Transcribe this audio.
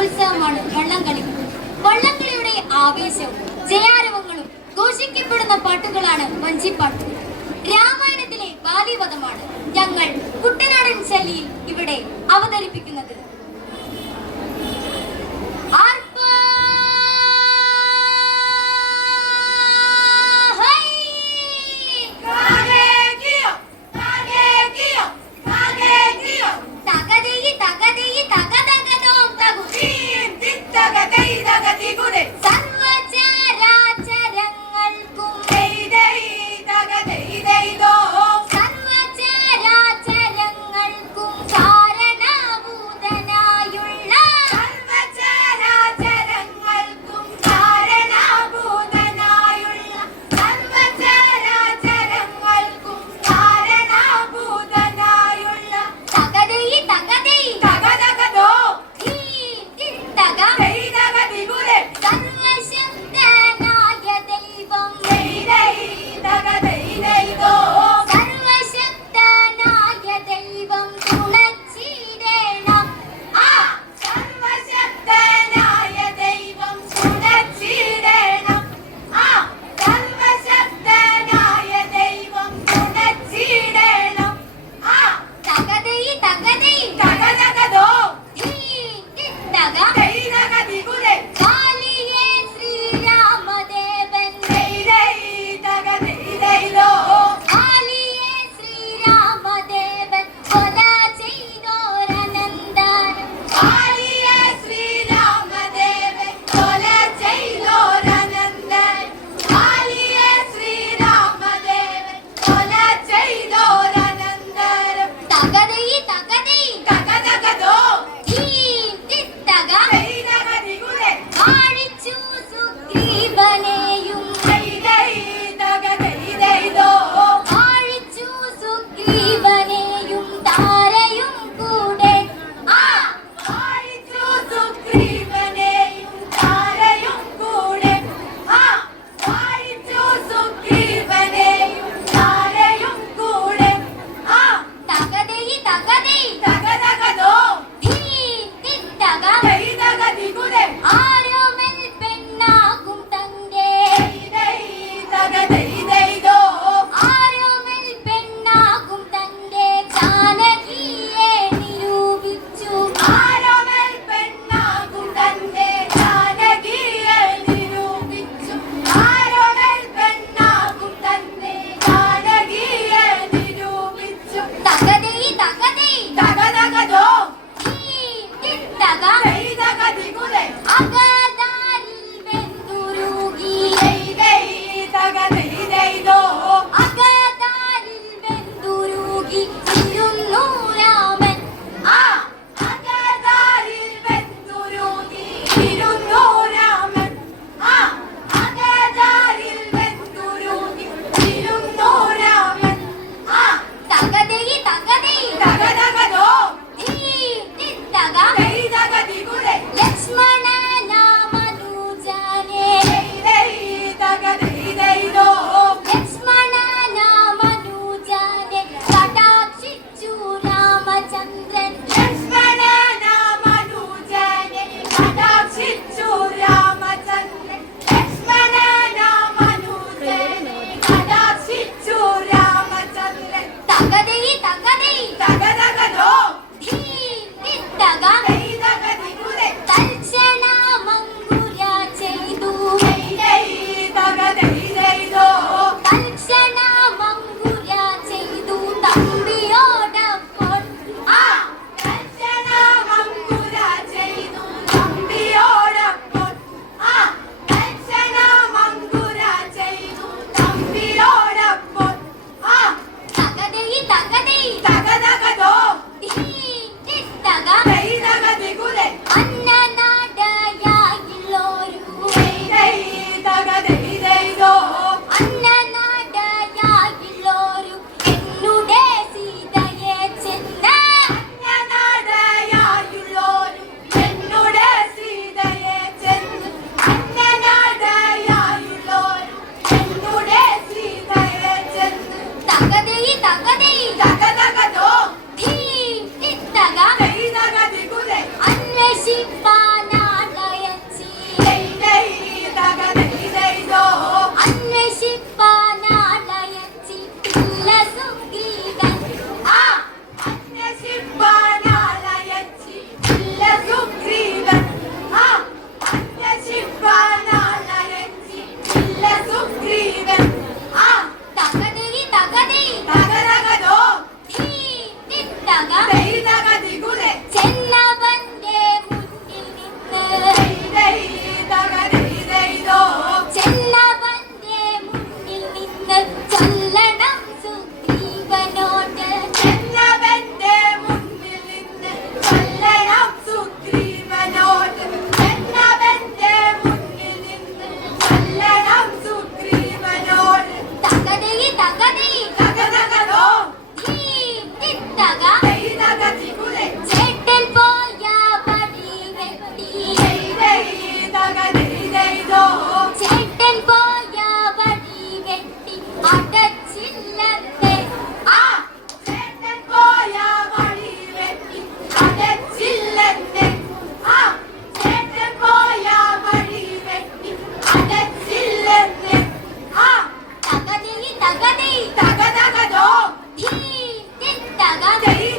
കലോത്സവമാണ് വള്ളംകളി വള്ളംകളിയുടെ ആവേശവും ജയാരവങ്ങളും ഘോഷിക്കപ്പെടുന്ന പാട്ടുകളാണ് വഞ്ചിപ്പാട്ട്. രാമായണത്തിലെ ബാലിവധമാണ് ഞങ്ങൾ കുട്ടനാടൻ ശൈലിയിൽ ഇവിടെ അവതരിപ്പിക്കുന്നത്. 高でいい高でいい ¡Angelina!